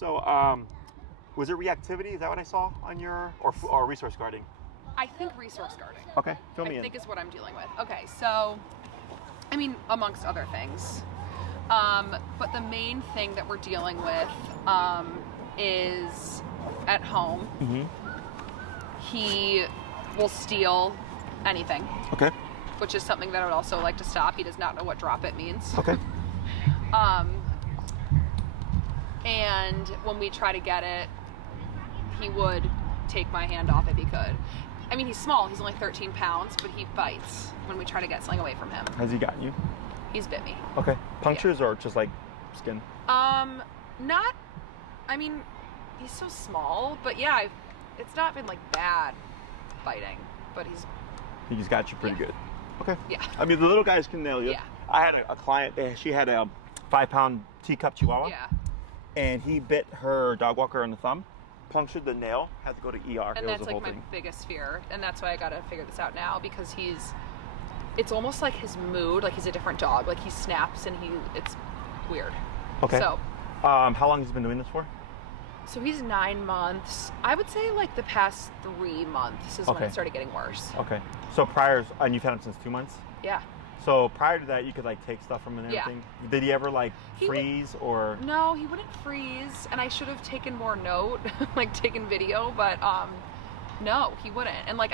So, was it reactivity? Is that what I saw on your, or resource guarding? I think resource guarding. Okay, fill me in. I think is what I'm dealing with. Okay, so, I mean, amongst other things. But the main thing that we're dealing with is at home. He will steal anything. Okay. Which is something that I would also like to stop. He does not know what drop it means. Okay. And when we try to get it, he would take my hand off if he could. I mean, he's small. He's only 13 pounds, but he bites when we try to get something away from him. Has he gotten you? He's bit me. Okay. Punctures or just like skin? Not, I mean, he's so small, but yeah, it's not been like bad biting, but He just got you pretty good. Okay. Yeah. I mean, the little guys can nail you. Yeah. I had a client, she had a 5-pound teacup chihuahua. Yeah. And he bit her dog walker on the thumb, punctured the nail, had to go to ER. And that's like my biggest fear. And that's why I gotta figure this out now, because it's almost like his mood, like he's a different dog. Like he snaps and it's weird. Okay. So. How long has he been doing this for? So he's 9 months. I would say like the past 3 months is when it started getting worse. Okay. So and you've had him since 2 months? Yeah. So prior to that, you could like take stuff from him and everything? Yeah. Did he ever like freeze or? No, he wouldn't freeze. And I should have taken more note, like taken video, but no, he wouldn't. And like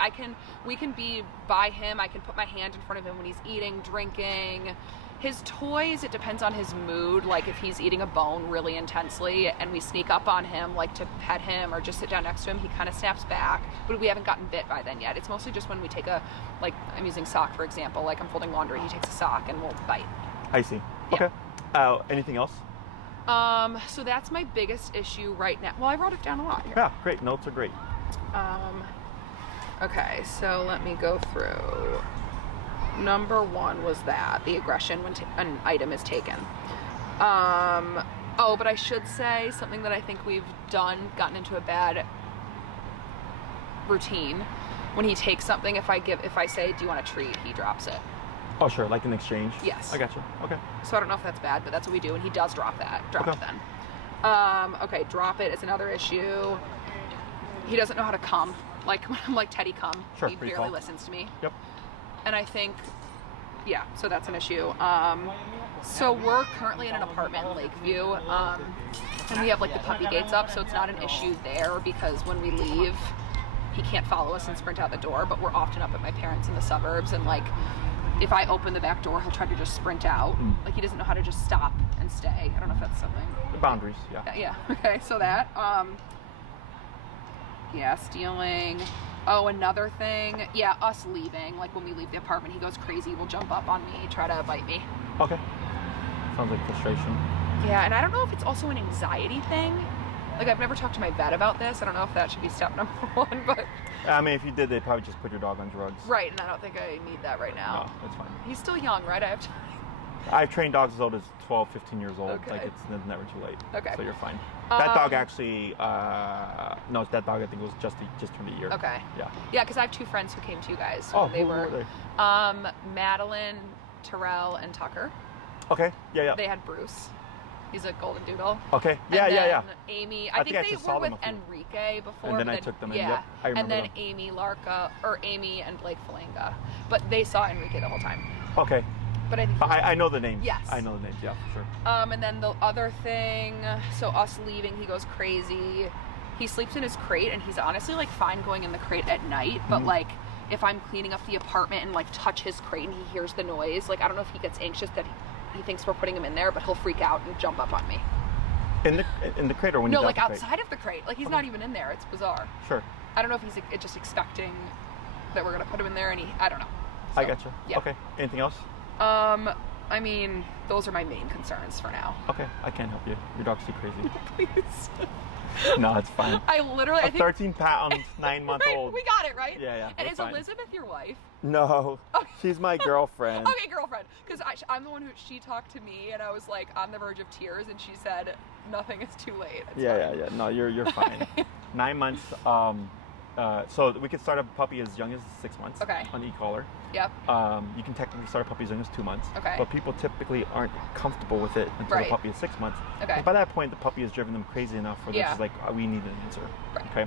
we can be by him. I can put my hand in front of him when he's eating, drinking. His toys, it depends on his mood. Like if he's eating a bone really intensely and we sneak up on him, like to pet him or just sit down next to him, he kind of snaps back. But we haven't gotten bit by then yet. It's mostly just when we take like I'm using sock, for example. Like I'm folding laundry, he takes a sock and we'll bite. I see. Yeah. Okay. Anything else? So that's my biggest issue right now. Well, I wrote it down a lot here. Yeah, great. Notes are great. Okay, so let me go through. Number 1 was that, the aggression when an item is taken. Oh, but I should say something that I think we've gotten into a bad routine. When he takes something, if I say, do you want a treat, he drops it. Oh, sure, like an exchange? Yes. I got you. Okay. So I don't know if that's bad, but that's what we do, and he does drop it then. Okay, drop it is another issue. He doesn't know how to come. Like when I'm like, Teddy, come. Sure, he barely listens to me. Yep. And I think, yeah, so that's an issue. So we're currently in an apartment in Lakeview, and we have like the puppy gates up, so it's not an issue there because when we leave, he can't follow us and sprint out the door, but we're often up at my parents' in the suburbs, and like, if I open the back door, he'll try to just sprint out. Like he doesn't know how to just stop and stay. I don't know if that's something. The boundaries, yeah. Yeah, okay, so that, yeah, stealing. Oh, another thing, yeah, us leaving. Like when we leave the apartment, he goes crazy, will jump up on me, try to bite me. Okay. Sounds like frustration. Yeah, and I don't know if it's also an anxiety thing. Like I've never talked to my vet about this. I don't know if that should be step number 1, but. I mean, if you did, they'd probably just put your dog on drugs. Right, and I don't think I need that right now. No, that's fine. He's still young, right? I have time. I've trained dogs as old as 12, 15 years old. Okay. Like it's never too late. Okay. So you're fine. That dog actually, no, that dog I think was just turned a year. Okay. Yeah. Yeah, because I have 2 friends who came to you guys. Oh, they who were they? Madeline, Terrell, and Tucker. Okay. Yeah. They had Bruce. He's a golden doodle. Okay. Yeah. And then yeah. Amy, I think they were with Enrique before. And then I took them in. Yeah. Yep. I remember and then them. Amy and Blake Falinga. But they saw Enrique the whole time. Okay. But I think I know the names. Yes. I know the names, yeah, for sure. And then the other thing, so us leaving, he goes crazy. He sleeps in his crate, and he's honestly like fine going in the crate at night, but like if I'm cleaning up the apartment and like touch his crate and he hears the noise, like I don't know if he gets anxious that he thinks we're putting him in there, but he'll freak out and jump up on me. In the crate or when you No, got like the crate? outside of the crate. Like he's not even in there. It's bizarre. Sure. I don't know if he's just expecting that we're gonna put him in there, and I don't know. So, I gotcha. Yeah. Okay. Anything else? I mean, those are my main concerns for now. Okay, I can't help you. Your dog's too crazy. Please. No, it's fine. I literally, I think 13-pound, 9-month-old. We got it, right? Yeah. And is fine. Elizabeth your wife? No, Okay. she's my girlfriend. Okay, girlfriend. Because I'm the one she talked to me, and I was like on the verge of tears, and she said, nothing is too late. It's fine. Yeah. No, you're fine. 9 months. So we could start a puppy as young as 6 months on e-collar. Yep. You can technically start a puppy as young as 2 months. Okay. But people typically aren't comfortable with it until the puppy is 6 months. Okay. By that point, the puppy has driven them crazy enough where they're just like, we need an answer. Right. Okay.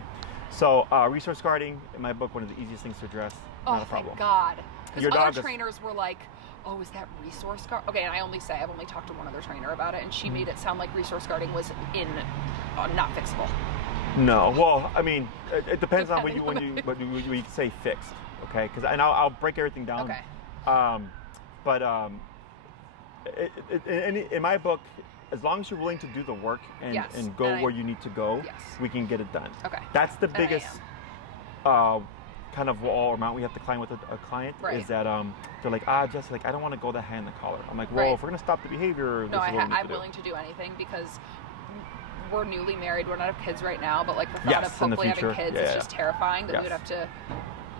So resource guarding, in my book, one of the easiest things to address. Not a problem. Thank God. Because other is... trainers were like, oh, is that resource guard? Okay, and I've only talked to one other trainer about it, and she made it sound like resource guarding was not fixable. No, well, I mean, it depends on when you say fixed, okay? And I'll break everything down. Okay. In my book, as long as you're willing to do the work and go where you need to go, we can get it done. Okay. That's the biggest kind of wall or mountain we have to climb with a client is that they're like, Jesse, like I don't want to go that high in the collar. I'm like, well, if we're gonna stop the behavior, I'm willing to do anything because we're newly married. We're not have kids right now, but like the thought of hopefully having kids is just terrifying. That we would have to.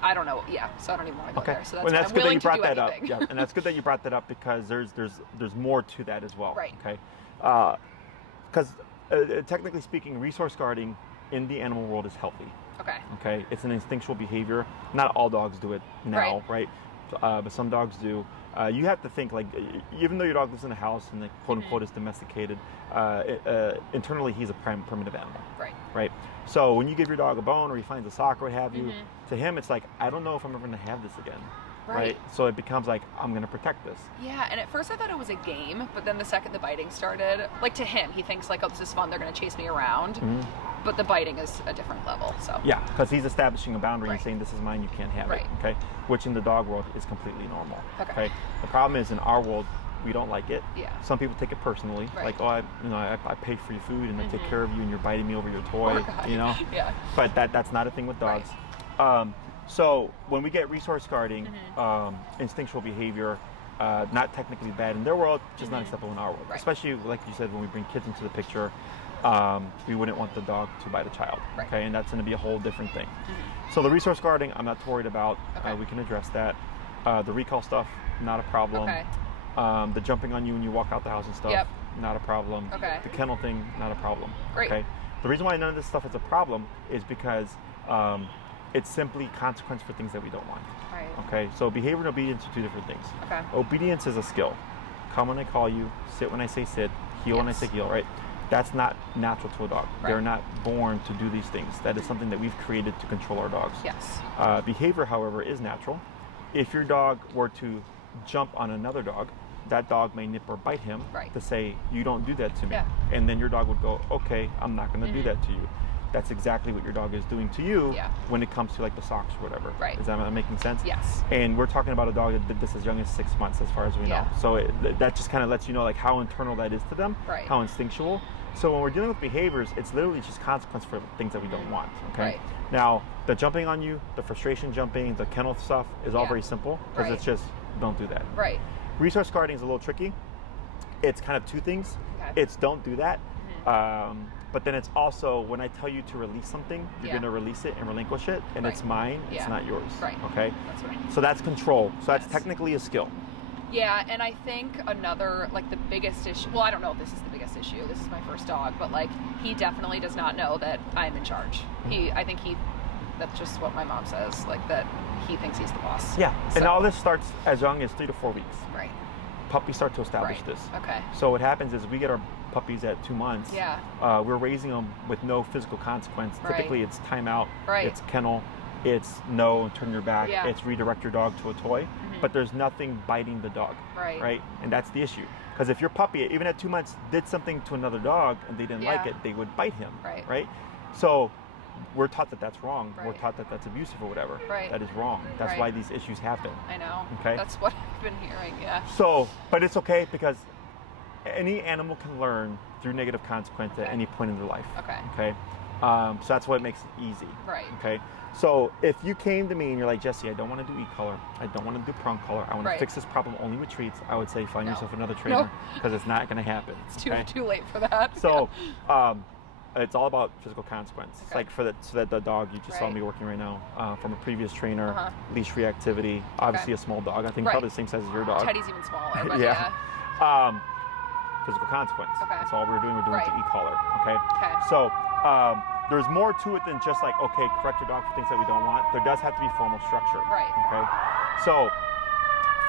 I don't know. Yeah, so I don't even want to go there. So that's good that you brought that up. Yeah, and that's good that you brought that up because there's more to that as well. Right. Okay. Because technically speaking, resource guarding in the animal world is healthy. Okay. Okay. It's an instinctual behavior. Not all dogs do it now, right? But some dogs do. You have to think like, even though your dog lives in a house and like, quote unquote is domesticated, internally he's a primitive animal. Right. Right. So when you give your dog a bone or he finds a sock or what have you, to him it's like, I don't know if I'm ever going to have this again. Right. So it becomes like, I'm going to protect this. Yeah, and at first I thought it was a game, but then the second the biting started, like to him, he thinks like, oh, this is fun, they're going to chase me around. But the biting is a different level, so. Yeah, because he's establishing a boundary and saying, this is mine, you can't have it, okay? Which in the dog world is completely normal, okay? The problem is in our world, we don't like it. Yeah. Some people take it personally, like, oh, I paid for your food and I take care of you and you're biting me over your toy, you know? Yeah. But that's not a thing with dogs. So when we get resource guarding, instinctual behavior, not technically bad in their world, just not acceptable in our world. Especially, like you said, when we bring kids into the picture, we wouldn't want the dog to bite a child, okay? And that's going to be a whole different thing. So the resource guarding, I'm not too worried about. We can address that. The recall stuff, not a problem. The jumping on you when you walk out the house and stuff, not a problem. The kennel thing, not a problem. Okay. The reason why none of this stuff is a problem is because it's simply consequence for things that we don't want. Okay. So behavior and obedience are two different things. Obedience is a skill. Come when I call you, sit when I say sit, heel when I say heel, right? That's not natural to a dog. They're not born to do these things. That is something that we've created to control our dogs. Behavior, however, is natural. If your dog were to jump on another dog, that dog may nip or bite him to say, you don't do that to me. And then your dog would go, okay, I'm not going to do that to you. That's exactly what your dog is doing to you when it comes to like the socks or whatever. Is that making sense? Yes. And we're talking about a dog that did this as young as 6 months, as far as we know. So that just kind of lets you know like how internal that is to them, how instinctual. So when we're dealing with behaviors, it's literally just consequence for things that we don't want. Okay. Now the jumping on you, the frustration jumping, the kennel stuff is all very simple because it's just don't do that. Resource guarding is a little tricky. It's kind of two things. It's don't do that. But then it's also when I tell you to release something, you're going to release it and relinquish it, and it's mine, it's not yours. Okay? That's right. So that's control. So that's technically a skill. Yeah, and I think another, like the biggest issue, well, I don't know if this is the biggest issue, this is my first dog, but like he definitely does not know that I'm in charge. That's just what my mom says, like that he thinks he's the boss. Yeah, and all this starts as young as 3 to 4 weeks. Puppies start to establish this. So what happens is we get our puppies at 2 months. We're raising them with no physical consequence. Typically it's timeout, it's kennel, it's no, turn your back, it's redirect your dog to a toy, but there's nothing biting the dog, right? And that's the issue. Because if your puppy, even at 2 months, did something to another dog and they didn't like it, they would bite him, right? So we're taught that that's wrong. We're taught that that's abusive or whatever. That is wrong. That's why these issues happen. I know. Okay. That's what I've been hearing. So, but it's okay because any animal can learn through negative consequence at any point in their life. Okay. So that's what makes it easy. Okay. So if you came to me and you're like, Jesse, I don't want to do e-collar, I don't want to do prong collar, I want to fix this problem only with treats, I would say find yourself another trainer because it's not going to happen. It's too late for that. So. It's all about physical consequence. It's like so that the dog you just saw me working right now from a previous trainer, leash reactivity, obviously a small dog. I think probably the same size as your dog. Teddy's even smaller, but physical consequence. That's all we're doing. We're doing it to e-collar. Okay. So there's more to it than just like, okay, correct your dog for things that we don't want. There does have to be formal structure. Right. Okay. So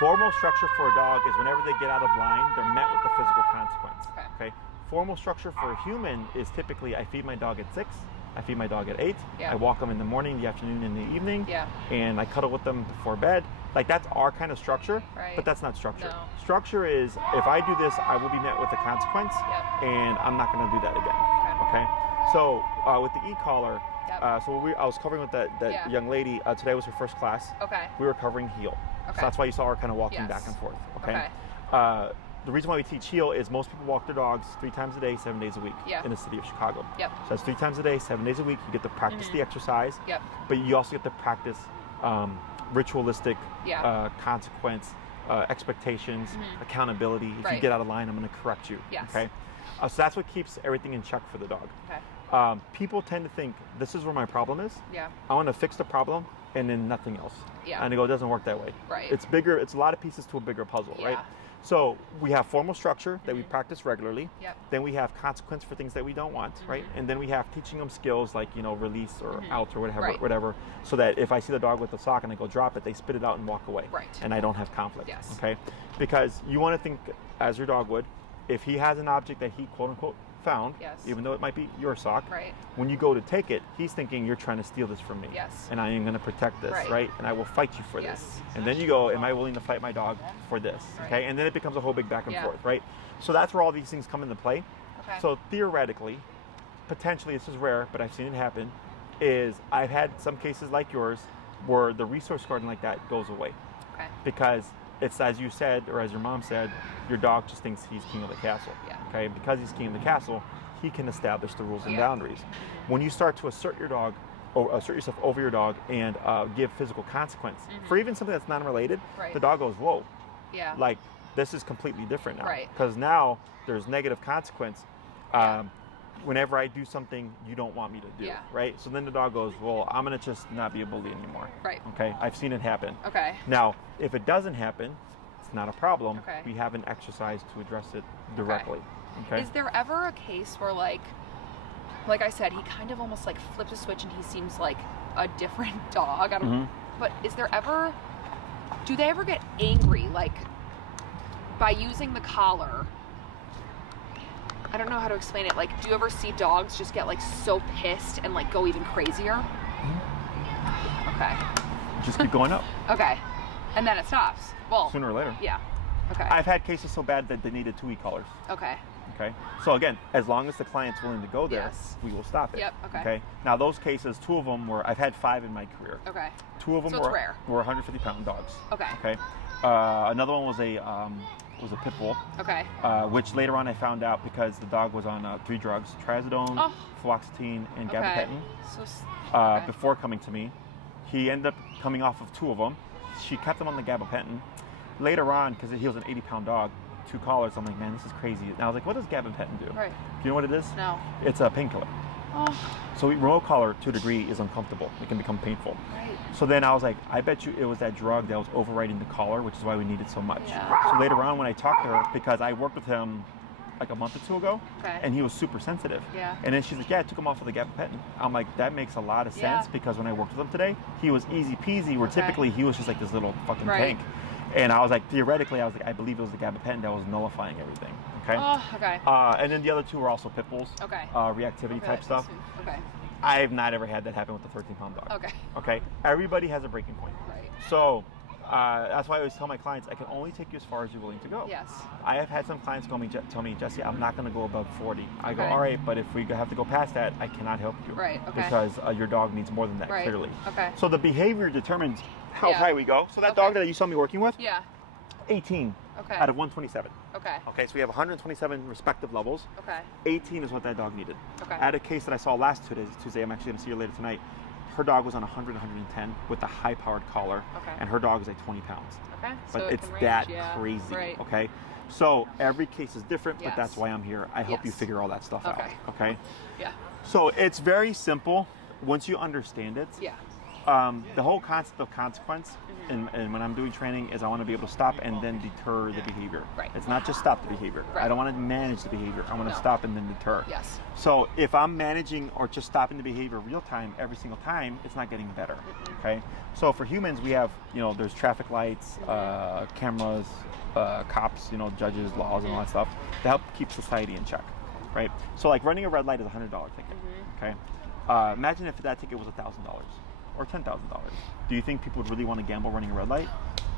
formal structure for a dog is whenever they get out of line, they're met with the physical consequence. Okay. Formal structure for a human is typically I feed my dog at 6, I feed my dog at 8, I walk them in the morning, the afternoon, and the evening, and I cuddle with them before bed. Like that's our kind of structure, but that's not structure. No. Structure is if I do this, I will be met with a consequence, and I'm not going to do that again. Okay. So with the e-collar, I was covering with that young lady. Today was her first class. Okay. We were covering heel. Okay. So that's why you saw her kind of walking back and forth. Okay. The reason why we teach heel is most people walk their dogs 3 times a day, 7 days a week in the city of Chicago. So that's 3 times a day, 7 days a week. You get to practice the exercise, but you also get to practice ritualistic consequence, expectations, accountability. If you get out of line, I'm going to correct you. Okay. So that's what keeps everything in check for the dog. Okay. People tend to think this is where my problem is. I want to fix the problem and then nothing else. And they go, it doesn't work that way. It's bigger. It's a lot of pieces to a bigger puzzle, right? So we have formal structure that we practice regularly. Then we have consequence for things that we don't want, right? And then we have teaching them skills like, you know, release or out or whatever, so that if I see the dog with the sock and I go drop it, they spit it out and walk away. And I don't have conflict. Okay? Because you want to think as your dog would, if he has an object that he quote unquote found, even though it might be your sock, when you go to take it, he's thinking you're trying to steal this from me, and I am going to protect this, right? And I will fight you for this. And then you go, am I willing to fight my dog for this? Okay, and then it becomes a whole big back and forth, right? So that's where all these things come into play. So theoretically, potentially, this is rare, but I've seen it happen, is I've had some cases like yours where the resource garden like that goes away. Because it's as you said, or as your mom said, your dog just thinks he's king of the castle. Okay, because he's king of the castle, he can establish the rules and boundaries. When you start to assert your dog, or assert yourself over your dog, and give physical consequence for even something that's non-related, the dog goes, whoa, like this is completely different now. Because now there's negative consequence. Whenever I do something you don't want me to do, right? So then the dog goes, well, I'm gonna just not be a bully anymore. Okay, I've seen it happen. Now, if it doesn't happen, it's not a problem. We have an exercise to address it directly. Okay. Is there ever a case where like I said, he kind of almost like flips a switch and he seems like a different dog? I don't but is there ever, do they ever get angry like by using the collar? I don't know how to explain it. Like, do you ever see dogs just get like so pissed and like go even crazier? Okay. Just keep going up. Okay. And then it stops. Well, sooner or later. Yeah. Okay. I've had cases so bad that they needed 2 e-collars. Okay. Okay. So again, as long as the client's willing to go there, we will stop it. Okay. Now those cases, 2 of them were, I've had 5 in my career. 2 of them were 150-pound dogs. Okay. Another one was a pit bull. Which later on I found out because the dog was on 3 drugs: trazodone, fluoxetine, and gabapentin. Before coming to me, he ended up coming off of 2 of them. She kept him on the gabapentin. Later on, because he was an 80-pound dog, 2 collars, I'm like, man, this is crazy. And I was like, what does gabapentin do? Do you know what it is? No. It's a painkiller. So remote collar, to a degree, is uncomfortable. It can become painful. So then I was like, I bet you it was that drug that was overriding the collar, which is why we need it so much. So later on when I talked to her, because I worked with him like a month or 2 ago, and he was super sensitive. And then she's like, yeah, I took him off of the gabapentin. I'm like, that makes a lot of sense because when I worked with him today, he was easy peasy, where typically he was just like this little fucking tank. And I was like, theoretically, I was like, I believe it was the gabapentin that was nullifying everything. And then the other 2 were also pit bulls. Reactivity type stuff. I've not ever had that happen with a 13-pound dog. Okay. Everybody has a breaking point. So that's why I always tell my clients, I can only take you as far as you're willing to go. I have had some clients tell me, Jesse, I'm not going to go above 40. I go, all right, but if we have to go past that, I cannot help you. Because your dog needs more than that, clearly. So the behavior determines how high we go. So that dog that you saw me working with, 18 out of 127. Okay, so we have 127 respective levels. 18 is what that dog needed. I had a case that I saw last Tuesday. I'm actually going to see her later tonight. Her dog was on 100, 110 with a high-powered collar, and her dog is like 20 pounds. But so it's that crazy. Okay, so every case is different, but that's why I'm here. I help you figure all that stuff out. Okay. So it's very simple once you understand it. The whole concept of consequence, and when I'm doing training, is I want to be able to stop and then deter the behavior. Right. It's not just stop the behavior. Right. I don't want to manage the behavior. I want to stop and then deter. Yes. So if I'm managing or just stopping the behavior real time every single time, it's not getting better. Okay. So for humans, we have, there's traffic lights, cameras, cops, judges, laws, and all that stuff to help keep society in check. Right. So like running a red light is a $100 ticket. Okay. Imagine if that ticket was $1,000 or $10,000. Do you think people would really want to gamble running a red light?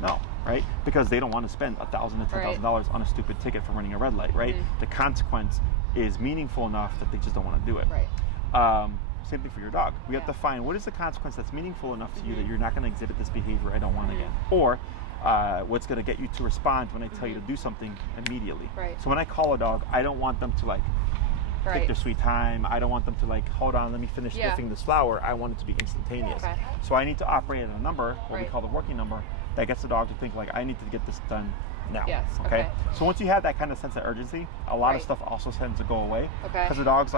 No, right? Because they don't want to spend $1,000 to $10,000 on a stupid ticket for running a red light, right? The consequence is meaningful enough that they just don't want to do it. Right. Same thing for your dog. We have to find what is the consequence that's meaningful enough to you that you're not going to exhibit this behavior I don't want again, or what's going to get you to respond when I tell you to do something immediately. Right. So when I call a dog, I don't want them to take their sweet time. I don't want them to hold on, let me finish sniffing this flower. I want it to be instantaneous. Okay. So I need to operate at a number, what we call the working number, that gets the dog to think I need to get this done now. Yes. Okay. So once you have that kind of sense of urgency, a lot of stuff also tends to go away. Okay. Because the dog's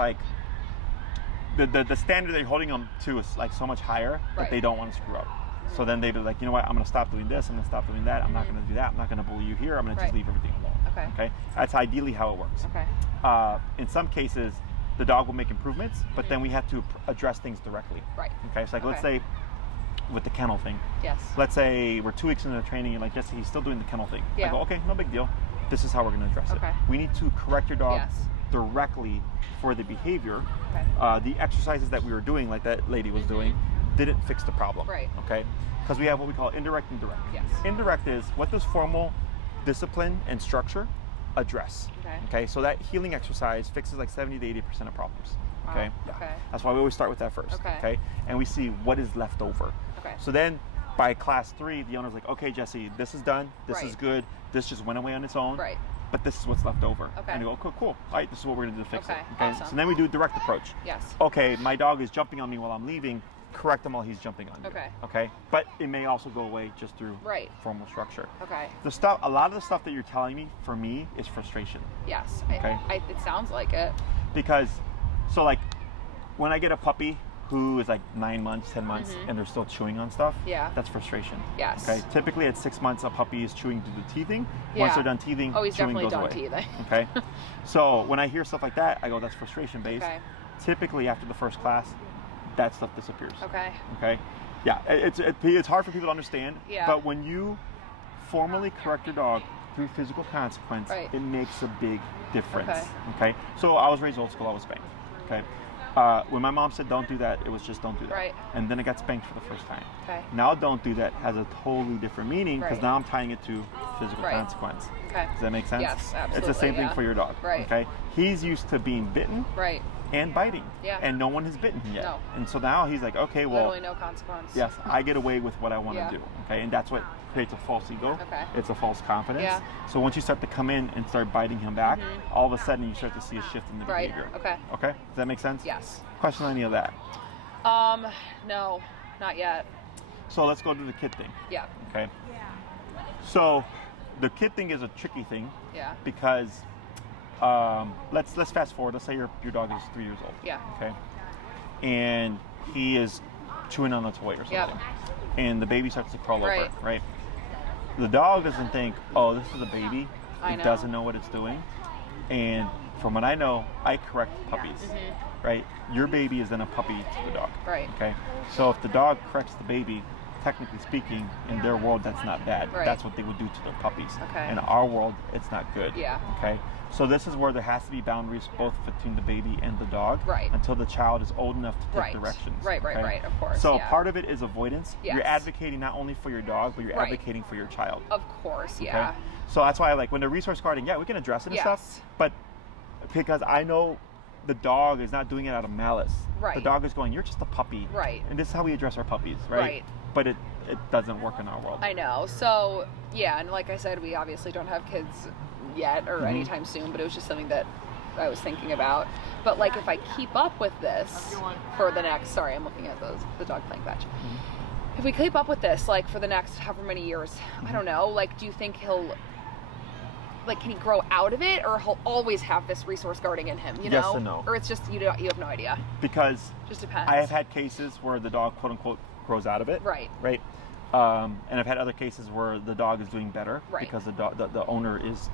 the standard they're holding them to is so much higher that they don't want to screw up. So then they'd be like, you know what, I'm going to stop doing this, I'm going to stop doing that, I'm not going to do that, I'm not going to bully you here, I'm going to just leave everything alone. Okay. That's ideally how it works. Okay. In some cases, the dog will make improvements, but then we have to address things directly. Right. Okay. So let's say with the kennel thing. Yes. Let's say we're 2 weeks into the training and Jesse, he's still doing the kennel thing. Yeah. I go, okay, no big deal. This is how we're going to address it. We need to correct your dog directly for the behavior. Okay. The exercises that we were doing, like that lady was doing, didn't fix the problem. Right. Okay. Because we have what we call indirect and direct. Yes. Indirect is what does formal discipline and structure address. Okay. So that healing exercise fixes 70 to 80% of problems. Okay. Okay. That's why we always start with that first. Okay. And we see what is left over. Okay. So then by class 3, the owner's like, okay, Jesse, this is done. This is good. This just went away on its own. Right. But this is what's left over. Okay. And we go, okay, cool. All right, this is what we're going to do to fix it. Okay. Awesome. So then we do a direct approach. Yes. Okay, my dog is jumping on me while I'm leaving. Correct him while he's jumping on you. Okay. Okay. But it may also go away just through formal structure. Okay. A lot of the stuff that you're telling me, for me, is frustration. Yes. Okay. It sounds like it. Because, when I get a puppy who is 9 months, 10 months, and they're still chewing on stuff, that's frustration. Yes. Okay. Typically at 6 months, a puppy is chewing through the teething. Once they're done teething, he's chewing definitely goes done away. teething. Okay. So when I hear stuff like that, I go, that's frustration based. Okay. Typically after the first class, that stuff disappears. Okay. Okay. Yeah. It's hard for people to understand. Yeah. But when you formally correct your dog through physical consequence, it makes a big difference. Okay. So I was raised old school. I was spanked. Okay. When my mom said don't do that, it was just don't do that. Right. And then I got spanked for the first time. Okay. Now don't do that has a totally different meaning because now I'm tying it to physical consequence. Okay. Does that make sense? Yes, absolutely. It's the same thing for your dog. Right. Okay. He's used to being bitten. Right. And biting. Yeah. And no one has bitten him yet. No. And so now he's like, okay, well. Literally no consequence. Yes, I get away with what I want to do. Okay. And that's what creates a false ego. Okay. It's a false confidence. Yeah. So once you start to come in and start biting him back, all of a sudden you start to see a shift in the behavior. Okay. Okay. Does that make sense? Yes. Question on any of that? No, not yet. So let's go to the kid thing. Yeah. Okay. So the kid thing is a tricky thing. Yeah. Because let's fast forward. Let's say your dog is 3 years old. Yeah. Okay. And he is chewing on a toy or something. Yep. And the baby starts to crawl over. Right. The dog doesn't think, oh, this is a baby. It doesn't know what it's doing. And from what I know, I correct puppies. Right. Your baby is then a puppy to the dog. Right. Okay. So if the dog corrects the baby, technically speaking, in their world, that's not bad. Right. That's what they would do to their puppies. Okay. In our world, it's not good. Yeah. Okay. So this is where there has to be boundaries both between the baby and the dog. Right. Until the child is old enough to take directions. Right. Of course. So part of it is avoidance. Yes. You're advocating not only for your dog, but you're advocating for your child. Of course. Yeah. Okay? So that's why when the resource guarding, we can address it and stuff. But because I know the dog is not doing it out of malice. Right. The dog is going, you're just a puppy. Right. And this is how we address our puppies, right? Right. But it doesn't work in our world. I know. So, and like I said, we obviously don't have kids yet or anytime soon, but it was just something that I was thinking about. But if I keep up with this for the next, I'm looking at the dog playing fetch. If we keep up with this, for the next however many years, I don't know, do you think he'll, can he grow out of it, or he'll always have this resource guarding in him, you know? Yes and no. Or it's just, you have no idea? Because just depends. I have had cases where the dog, quote unquote, grows out of it. Right. Right. And I've had other cases where the dog is doing better because the owner is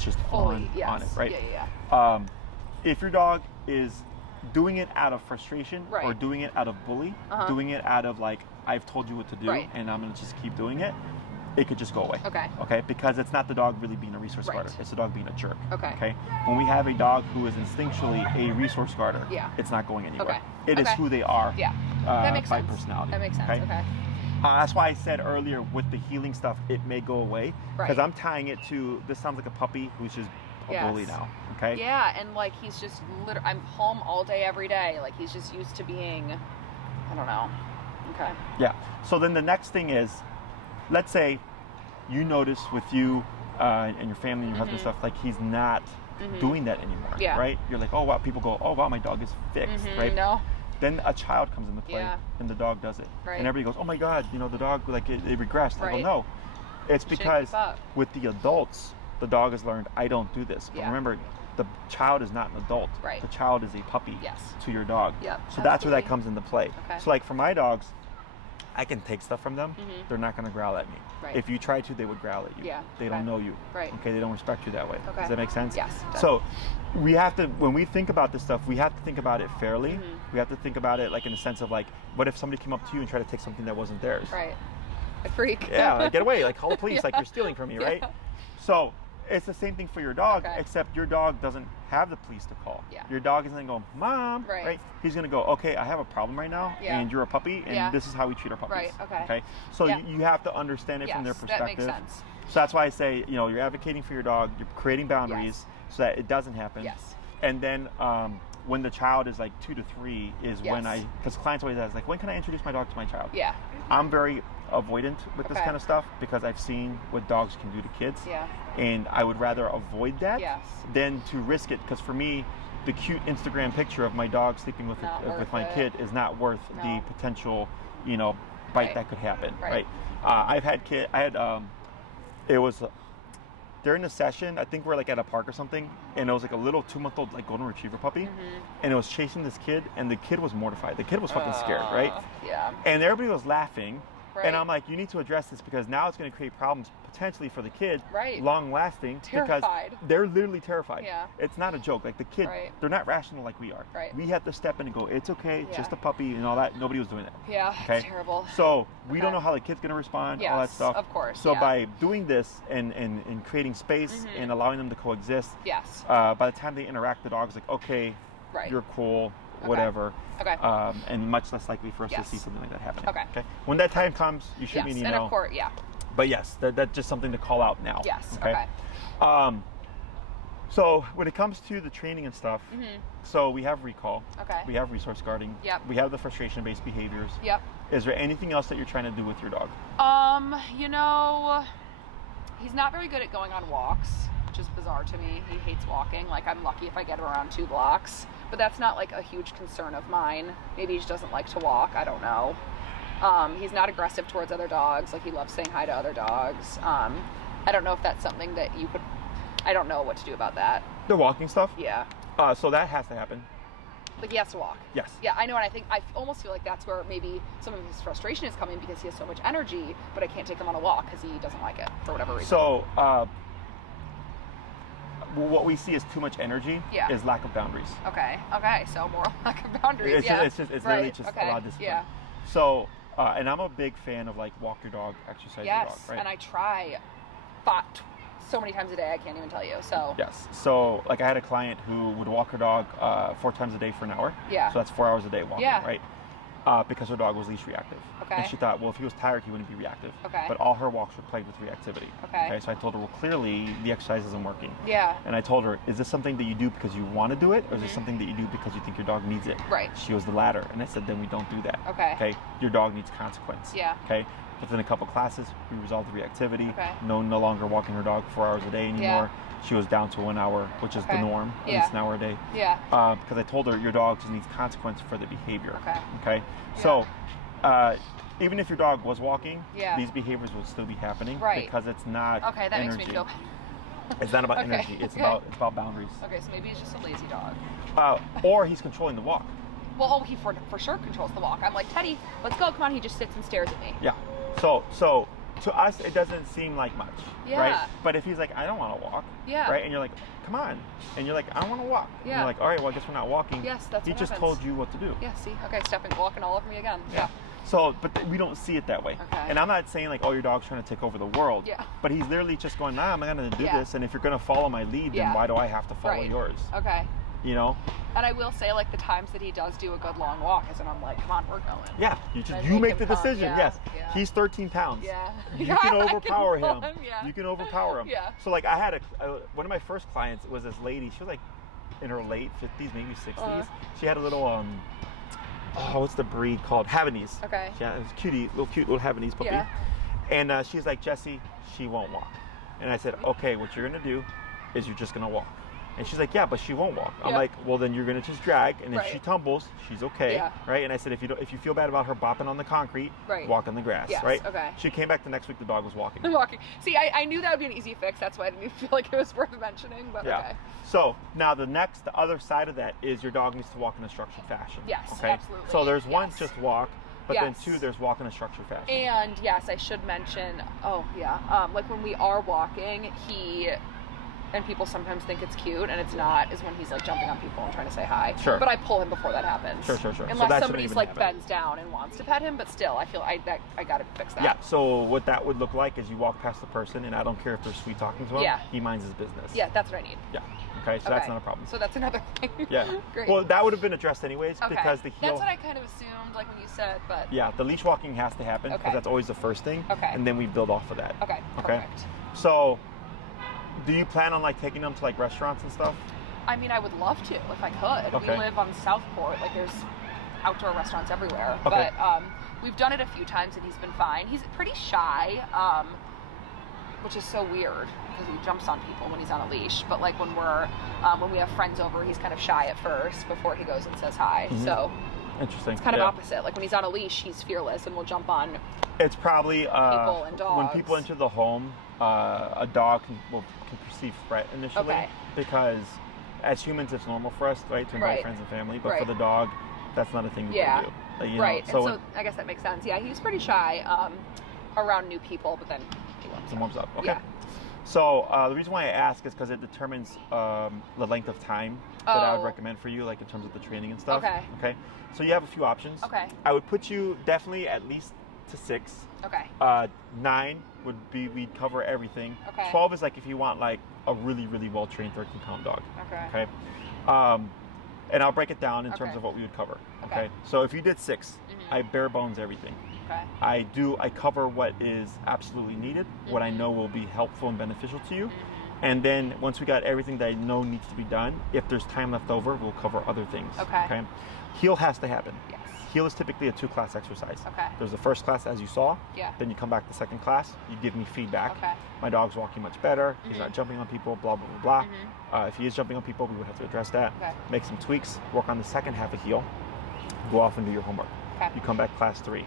just fully on it. Right. Yeah. If your dog is doing it out of frustration or doing it out of bully, doing it out of like, I've told you what to do and I'm going to just keep doing it, it could just go away. Okay. Because it's not the dog really being a resource guarder. It's the dog being a jerk. Okay. When we have a dog who is instinctually a resource guarder, it's not going anywhere. It is who they are that makes by sense. personality. That makes sense. Okay. That's why I said earlier with the healing stuff, it may go away. Because I'm tying it to, this sounds like a puppy who's just a bully now. Okay. Yeah, and like he's just I'm home all day, every day. Like he's just used to being, I don't know. Okay. Yeah. So then the next thing is, let's say you notice with you and your family and your husband stuff, like he's not doing that anymore. Yeah. Right? You're like, oh wow, people go, oh wow, my dog is fixed, right? No. Then a child comes into play and the dog does it. Right. And everybody goes, oh my God, you know, the dog, like it regressed. I go, no. It's because with the adults, the dog has learned, I don't do this. But remember, the child is not an adult. Right. The child is a puppy to your dog. Yep. So that's where that comes into play. Okay. So like for my dogs, I can take stuff from them. They're not going to growl at me. Right. If you try to, they would growl at you. Yeah. They don't know you. Right. Okay. They don't respect you that way. Okay. Does that make sense? Yes. So we have to, when we think about this stuff, we have to think about it fairly. We have to think about it like in the sense of like, what if somebody came up to you and tried to take something that wasn't theirs? Right. A freak. Yeah. Like, get away. Like call the police. Like you're stealing from me, right? So it's the same thing for your dog, except your dog doesn't have the police to call. Yeah. Your dog isn't going to go, Mom, right? He's going to go, okay, I have a problem right now, and you're a puppy, and this is how we treat our puppies. Right, okay. So you have to understand it from their perspective. That makes sense. So that's why I say, you know, you're advocating for your dog, you're creating boundaries so that it doesn't happen. Yes. And then when the child is like 2 to 3 is when because clients always ask, like, when can I introduce my dog to my child? Yeah. I'm very avoidant with this kind of stuff because I've seen what dogs can do to kids. Yeah. And I would rather avoid that than to risk it, because for me, the cute Instagram picture of my dog sleeping with my kid is not worth the potential, you know, bite that could happen. Right. It was during the session, I think we're like at a park or something, and it was like a little 2-month-old like golden retriever puppy, and it was chasing this kid, and the kid was mortified. The kid was fucking scared, right? Yeah. And everybody was laughing. Right. And I'm like, you need to address this because now it's going to create problems potentially for the kid, long lasting, because they're literally terrified. Yeah. It's not a joke. Like the kid, they're not rational like we are. Right. We have to step in and go, it's okay, just a puppy and all that. Nobody was doing that. Yeah, okay? Terrible. So we don't know how the kid's going to respond, all that stuff. Of course. So by doing this and creating space and allowing them to coexist, by the time they interact, the dog's like, okay, you're cool. Whatever. Okay. And much less likely for us to see something like that happening. Okay. When that time comes, you shoot me an email. And of course, But yes, that's just something to call out now. Yes. Okay. So when it comes to the training and stuff, so we have recall. Okay. We have resource guarding. Yep. We have the frustration-based behaviors. Yep. Is there anything else that you're trying to do with your dog? You know, he's not very good at going on walks, which is bizarre to me. He hates walking. Like, I'm lucky if I get him around 2 blocks. But that's not like a huge concern of mine. Maybe he just doesn't like to walk. I don't know. He's not aggressive towards other dogs. Like, he loves saying hi to other dogs. I don't know if that's something that you could, I don't know what to do about that. The walking stuff? Yeah. So that has to happen. Like, he has to walk. Yes. Yeah, I know, and I almost feel like that's where maybe some of his frustration is coming, because he has so much energy, but I can't take him on a walk because he doesn't like it for whatever reason. So, what we see as too much energy is lack of boundaries. Okay, so more lack of boundaries. It's literally just a lot of discipline. Yeah. So, and I'm a big fan of like walk your dog, exercise your dog, right? And I try so many times a day, I can't even tell you. So yes. So like I had a client who would walk her dog 4 times a day for an hour. Yeah. So that's 4 hours a day walking, right? Because her dog was leash reactive. Okay. And she thought, well, if he was tired, he wouldn't be reactive. Okay. But all her walks were plagued with reactivity. Okay. So I told her, well, clearly the exercise isn't working. Yeah. And I told her, is this something that you do because you want to do it, or is this something that you do because you think your dog needs it? Right. She was the latter. And I said, then we don't do that. Okay. Okay. Your dog needs consequence. Yeah. Okay. Within a couple classes, we resolved the reactivity. Okay. No longer walking her dog 4 hours a day anymore. Yeah. She was down to 1 hour, which is the norm, at least an hour a day. Yeah. Because I told her your dog just needs consequence for the behavior. Okay. Okay. Yeah. So, even if your dog was walking, these behaviors will still be happening, right? Because it's not. Okay, that energy. Makes me feel better. It's not about energy. It's about boundaries. Okay, so maybe he's just a lazy dog. Or he's controlling the walk. Well, he for sure controls the walk. I'm like, Teddy, let's go, come on. He just sits and stares at me. Yeah. So to us, it doesn't seem like much, Yeah. right? But if he's like, I don't want to walk, Yeah. right? And you're like, come on. And you're like, I don't want to walk. Yeah. And you're like, all right, well, I guess we're not walking. Yes, that's He what just happens. told you what to do. Yeah, see? Okay, walking all over me again. Yeah. So, but we don't see it that way. Okay. And I'm not saying like, oh, your dog's trying to take over the world. Yeah. But he's literally just going, nah, I'm not going to do Yeah. this. And if you're going to follow my lead, then Yeah. why do I have to follow Right. yours? Okay. You know? And I will say, like, the times that he does do a good long walk is when I'm like, come on, we're going. Yeah. I You make him the come. decision. Yeah. Yes. Yeah. He's 13 pounds. Yeah. You Yeah, can I overpower pull him. Yeah. You can overpower him. Yeah. So like I had one of my first clients was this lady. She was like in her late 50s, maybe 60s. She had a little what's the breed called? Havanese. Okay. Yeah, it was cute little Havanese puppy. Yeah. And she's like, Jesse, she won't walk. And I said, okay, what you're gonna do is you're just gonna walk. And she's like, yeah, but she won't walk. I'm Yeah. like, well, then you're gonna just drag, and if Right. she tumbles, she's okay, Yeah. right? And I said, if you feel bad about her bopping on the concrete, Right. walk on the grass, Yes, right? okay. She came back the next week. The dog was walking. Walking. See, I knew that would be an easy fix. That's why I didn't even feel like it was worth mentioning. But Yeah. okay. So now the other side of that is your dog needs to walk in a structured fashion. Yes, Okay. absolutely. So there's one, Yes. just walk, but then Yes. two, there's walk in a structured fashion. And yes, I should mention. Oh yeah. Like when we are walking, and people sometimes think it's cute, and it's not, is when he's like jumping on people and trying to say hi. Sure. But I pull him before that happens. Sure. So Unless that shouldn't somebody's even like happen. bends down and wants to pet him, but still, I feel I gotta fix that. Yeah. So what that would look like is you walk past the person, and I don't care if they're sweet talking to him. Yeah. He minds his business. Yeah, that's what I need. Yeah. Okay. So that's not a problem. So that's another thing. Yeah. Great. Well, that would have been addressed anyways Okay. because the heel. That's what I kind of assumed, like when you said, but. Yeah, the leash walking has to happen because Okay. that's always the first thing. Okay. And then we build off of that. Okay. Okay. Perfect. So, do you plan on like taking them to like restaurants and stuff? I mean, I would love to if I could. Okay. We live on Southport. Like, there's outdoor restaurants everywhere. Okay. But we've done it a few times, and he's been fine. He's pretty shy, which is so weird because he jumps on people when he's on a leash. But like when we have friends over, he's kind of shy at first before he goes and says hi. Mhm. So Interesting. it's kind of opposite. Like when he's on a leash, he's fearless and will jump on. It's probably People and when dogs. people enter the home, a dog can perceive threat initially Okay. because as humans it's normal for us, right, to invite Right. friends and family, but for Right. the dog, that's not a thing we Yeah. can do. You know, Right. So, and so I guess that makes sense. Yeah, he's pretty shy around new people, but then he warms it up. warms up. Okay. Yeah. So the reason why I ask is because it determines the length of time that I would Oh. recommend for you, like in terms of the training and stuff. Okay. Okay. So you have a few options. Okay. I would put you definitely at least to 6. Okay. 9 would be we'd cover everything. Okay. 12 is like if you want like a really well trained 13-pound dog. Okay. Okay. And I'll break it down in terms Okay. of what we would cover. Okay. Okay. So if you did 6, Mhm. I bare bones everything. Okay. I cover what is absolutely needed, what I Mhm. know will be helpful and beneficial to you. Mhm. And then once we got everything that I know needs to be done, if there's time left over, we'll cover other things. Okay. Heel has to happen. Yes. Heel is typically a 2-class exercise. Okay. There's the first class as you saw. Yeah. Then you come back to the second class, you give me feedback. Okay. My dog's walking much better, he's Mhm. not jumping on people, blah, blah, blah, blah. Mhm. If he is jumping on people, we would have to address that. Okay. Make some tweaks, work on the second half of heel, go off and do your homework. Okay. You come back class 3.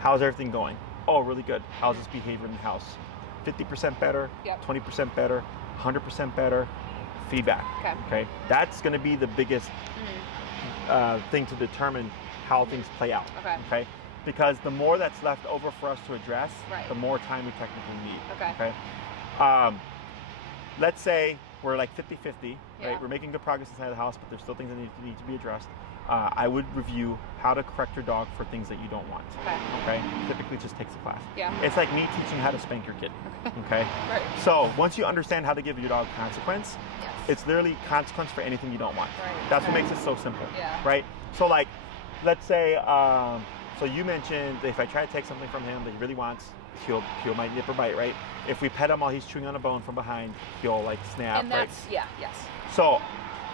How's everything going? Oh, really good. How's his behavior in the house? 50% better, Yep. 20% better, 100% better, feedback. Okay. Okay, that's going to be the biggest Mhm. thing to determine how things play out. Okay. Because the more that's left over for us to address, Right. the more time we technically need. Okay. Let's say we're like 50-50, Yeah. right? We're making good progress inside the house, but there's still things that need to be addressed. I would review how to correct your dog for things that you don't want. Okay. Okay. Typically, just takes a class. Yeah. It's like me teaching how to spank your kid. Okay. Right. So once you understand how to give your dog consequence, Yes. it's literally consequence for anything you don't want. Right. That's what Okay. makes it so simple. Yeah. Right. So like, let's say, so you mentioned if I try to take something from him that he really wants, he'll might nip or bite, right? If we pet him while he's chewing on a bone from behind, he'll like snap, And right? that's yes. So